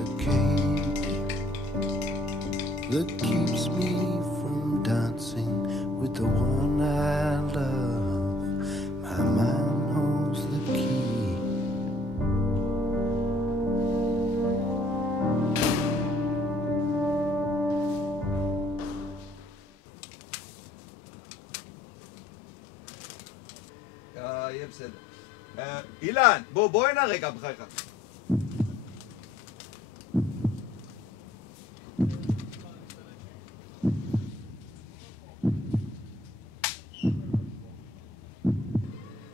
a cage that keeps me from dancing with the one I love. My mind holds the key. יהיה בסדר. אילן, בוא הנה רגע, בחייך.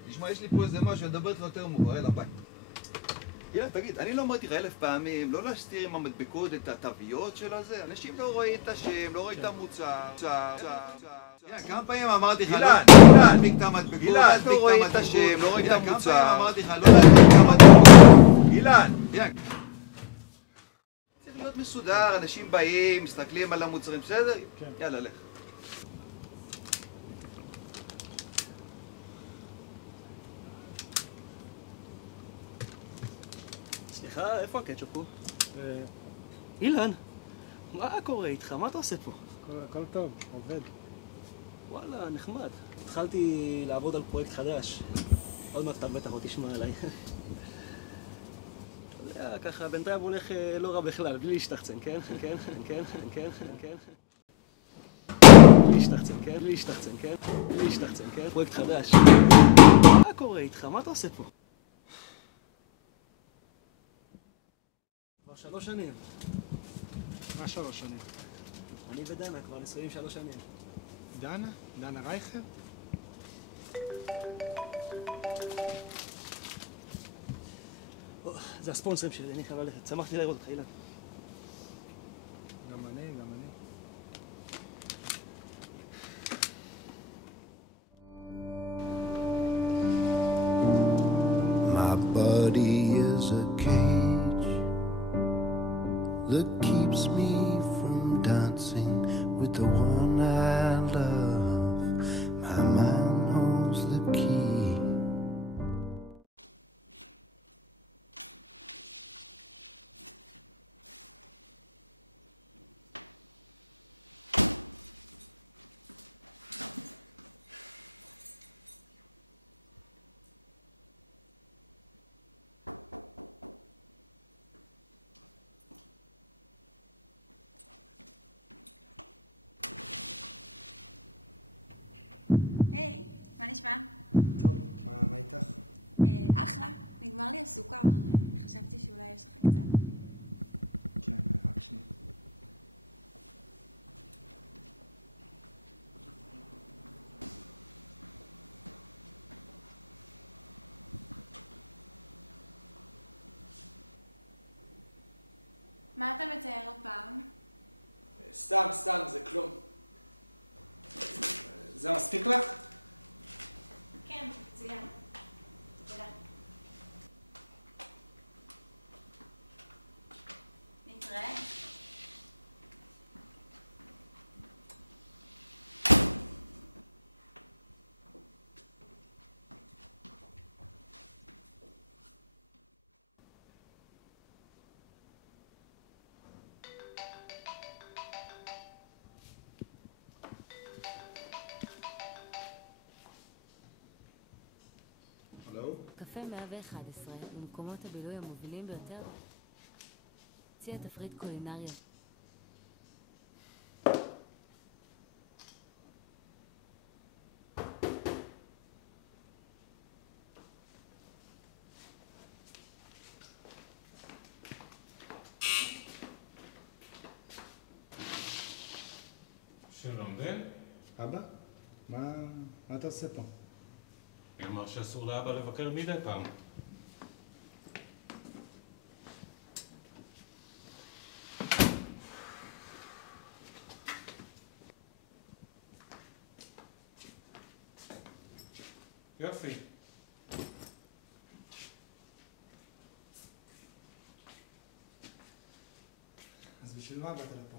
תשמע, יש לי פה איזה משהו, אני אדבר איתך יותר מאוחר, יאללה, ביי. אילן, תגיד, אני לא אמרתי לך 1000 פעמים, לא להסתיר עם המדבקות את התוויות של הזה? אנשים לא רואים את השם, לא רואים את המוצר. אילן, כמה פעמים אמרתי לך, אילן, להדביק את המדבקות, אילן, לא רואים את השם, לא רואים את המוצר. כמה פעמים אמרתי לך, לא להדביק את המדבקות. אילן, צריך להיות מסודר, אנשים באים, מסתכלים על המוצרים, בסדר? כן. יאללה, לך. סליחה, איפה הקטשופ פה? אילן, מה קורה איתך? מה אתה עושה פה? הכל טוב, עובד. וואלה, נחמד. התחלתי לעבוד על פרויקט חדש. עוד מעט אתה בטח עוד תשמע עליי. אתה יודע, ככה בינתיים הולך לא רע בכלל, בלי להשתחצן, כן? כן, כן, כן, כן. בלי להשתחצן, כן? בלי להשתחצן, כן? בלי להשתחצן, כן? פרויקט חדש. מה קורה איתך? מה אתה עושה פה? כבר 3 שנים. מה 3 שנים? אני ודנה כבר נשואים 3 שנים. דנה? דנה רייכר? זה הספונסרים שלי, אני חייב ללכת. שמחתי לראות אותך, אילן. גם אני. My body is a cage that keeps me from dancing with the one I love. My mind holds the key. היי, מה נשמע? טוב, מה איתך? אחלה, נגמר לי הסוכר. חשבתי שאולי יש לך קצת. כן, רק שנייה. מה אתה מצייר הפעם? סתם, זה כלום. זה מספיק לך? כן, מצוין. תודה. נתראה. קפה 111 במקומות הבילוי המובילים ביותר הציע תפריט קולינרי. שלום בן. אבא? מה אתה עושה פה? מי אמר שאסור לאבא לבקר מדי פעם? יופי. אז בשביל מה באת לפה?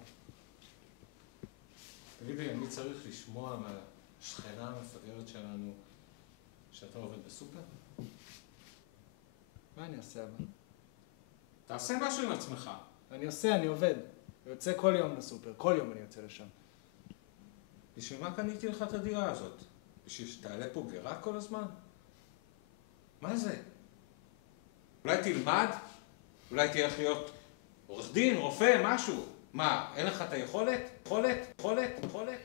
תגידי, אני צריך לשמוע מהשכנה המפגרת שלנו שאתה עובד בסופר? מה אני אעשה, אבא? תעשה משהו עם עצמך. אני עושה, אני עובד. יוצא כל יום לסופר, כל יום אני יוצא לשם. בשביל מה קניתי לך את הדירה הזאת? בשביל שתעלה פה גירה כל הזמן? מה זה? אולי תלמד? אולי תלך להיות עורך דין, רופא, משהו? מה, אין לך את היכולת? יכולת?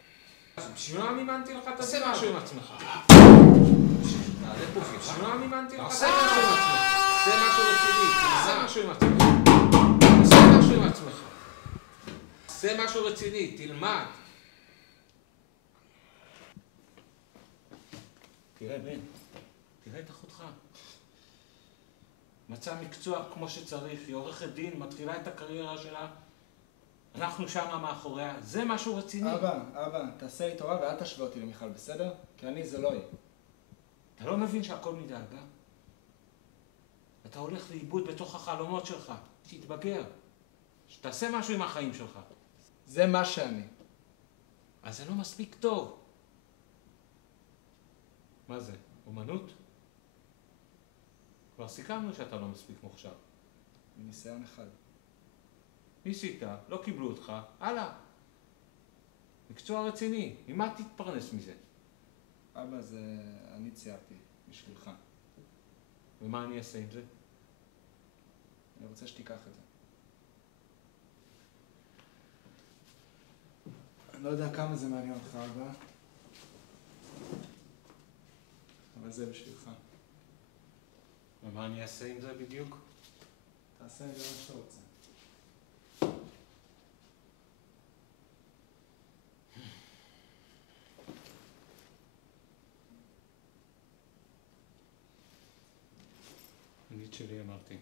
אז בשביל מה מימנתי לך את זה? משהו עם עצמך. תעלה פה גירה? בשביל מה מימנתי לך את זה? משהו עם עצמך. זה משהו רציני, זה משהו עם עצמך. זה משהו עם עצמך. זה משהו רציני, תלמד. תראה, בן, תראה את אחותך. מצא מקצוע כמו שצריך, היא עורכת דין, מתחילה את הקריירה שלה. אנחנו שמה מאחוריה, זה משהו רציני. אבא, תעשה לי תורה ואל תשווה אותי למיכל, בסדר? כי אני זה לא יהיה. אתה לא מבין שהכל מדאגה? אתה הולך לאיבוד בתוך החלומות שלך. תתבגר. שתעשה משהו עם החיים שלך. זה מה שאני. אז זה לא מספיק טוב. מה זה? אומנות? כבר סיכמנו שאתה לא מספיק מוכשר. מניסיון אחד. ניסית, לא קיבלו אותך, הלאה. מקצוע רציני, ממה תתפרנס מזה? אבא, זה אני ציירתי בשבילך. ומה אני אעשה עם זה? אני רוצה שתיקח את זה. אני לא יודע כמה זה מעניין אותך, אבא. אבל זה בשבילך. ומה אני אעשה עם זה בדיוק? תעשה עם זה מה שאתה רוצה. אני את שלי אמרתי.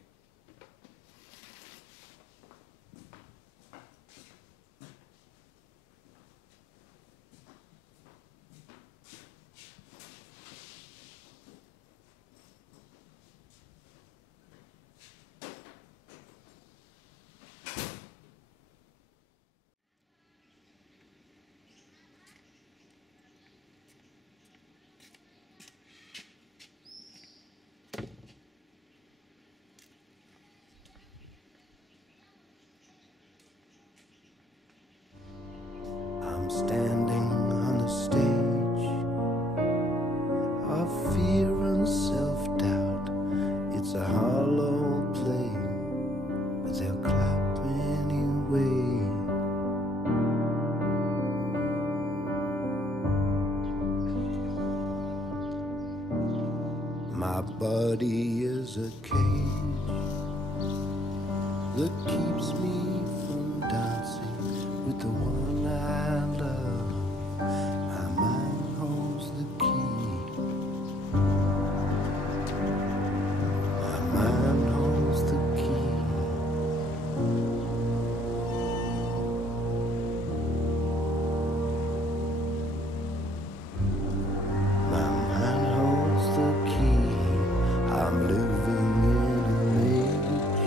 I'm standing on a stage of fear and self-doubt. It's a hollow play, but they'll clap anyway. My body is a cage that keeps me from dancing with the one I love. My mind holds the key. My mind holds the key. My mind holds the key. I'm living in an age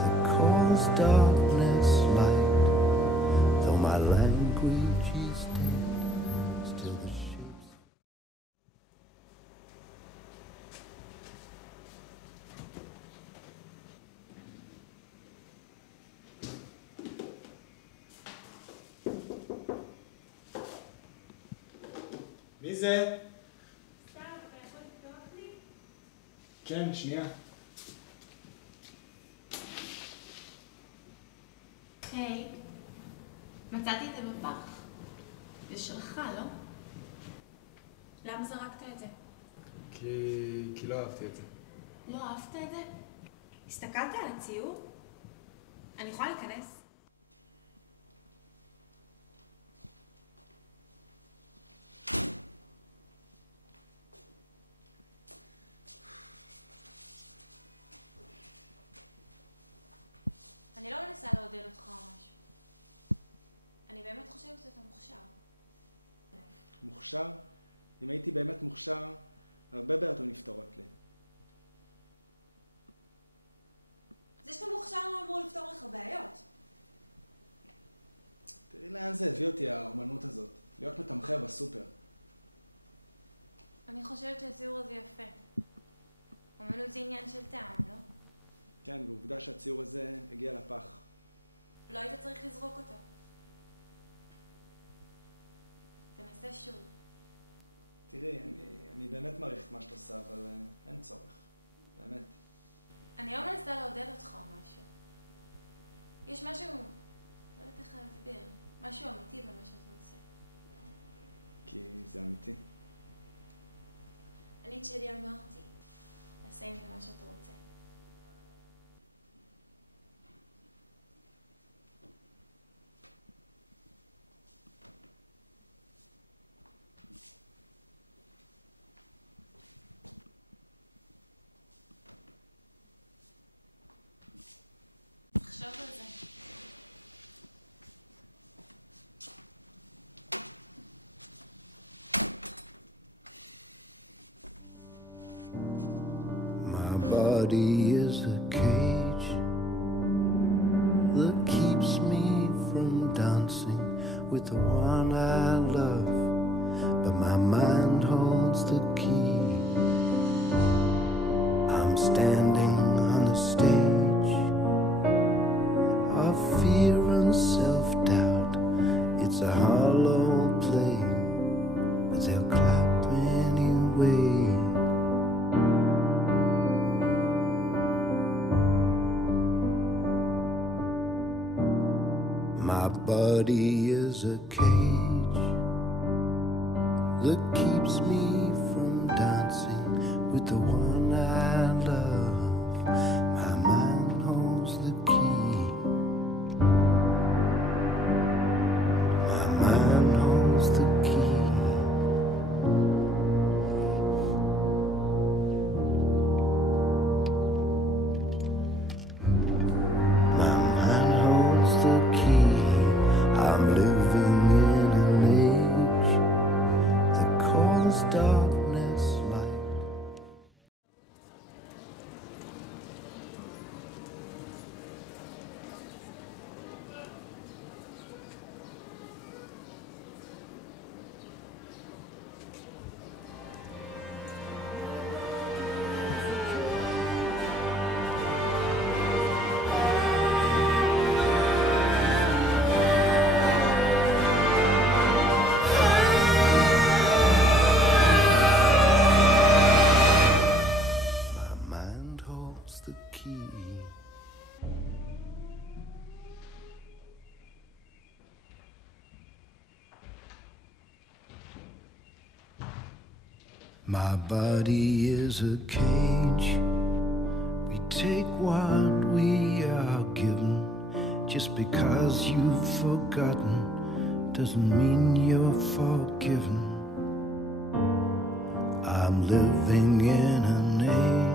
that calls darkness light. Though my language is dead, still the shapes. מי זה? כן, שנייה. היי, מצאתי את זה בפח. זה שלך, לא? למה זרקת את זה? כי לא אהבתי את זה. לא אהבת את זה? הסתכלת על הציור? אני יכולה להיכנס? אני לא מנסה לעודד אותך או משהו. אני באמת חושבת שאתה מוכשר. מוכשר? אם הייתי באמת מוכשר, הרבה בעיות היו נפתרות לי. זה שאתה מוכשר לא אמור לפתור לך בעיות. תראי לאן זה הביא אותי, האומנות הזאת. להיות מתמחר בסופר. אני חושבת שהציור הזה יפה. אומנות זה עניין של טעם, לא? כן, ועובדה שהציור הזה הגיע לפח. לא היית צריך לזרוק אותו. תנסה שוב. תראי, אני באמת מעריך את מה שאת עושה, אבל אין צורך. באמת. אני לא מנסה לעודד אותך או משהו. יש משהו, לא יודעת איך להסביר, משהו אמיתי במה שאתה עושה. כי זה אמיתי. אני את שלי אמרתי, תעשה עם זה מה שאתה רוצה. תחשוב על זה. My body is a cage that keeps me from dancing with the one I love, but my mind holds the key. I'm standing on a stage of fear and self-doubt. It's a hollow play, but they'll clap anyway. My body is a cage that keeps me from dancing with the one I love. My mind holds the key. My mind holds the key. My mind holds the key. I'm living in an age that calls darkness light. My mind holds the key. My body is a cage. We take what we are given. Just because you've forgotten doesn't mean you're forgiven. I'm living in an age